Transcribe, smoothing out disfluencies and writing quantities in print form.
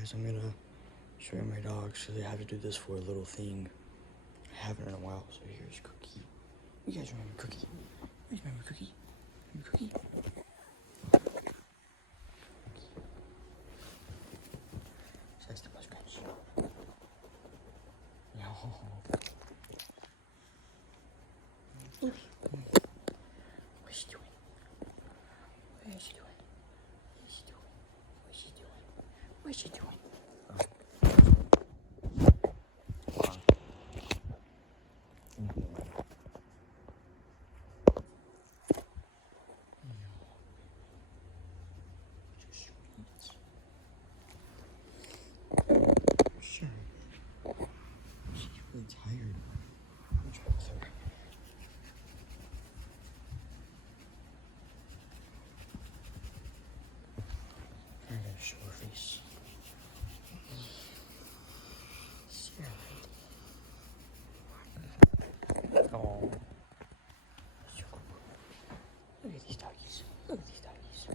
guys, I'm gonna show you my dogs because they have to do this for a little thing. I haven't in a while, so here's Cookie. You guys remember Cookie? You guys remember Cookie? Remember Cookie? That's the muskrats. No. What is she doing? What is she doing? What is she doing? What is she doing? What is she doing? Sure. She's really tired. I'm trying with her. I'm gonna show her face. Sarah. Oh. Look at these doggies. Look at these doggies.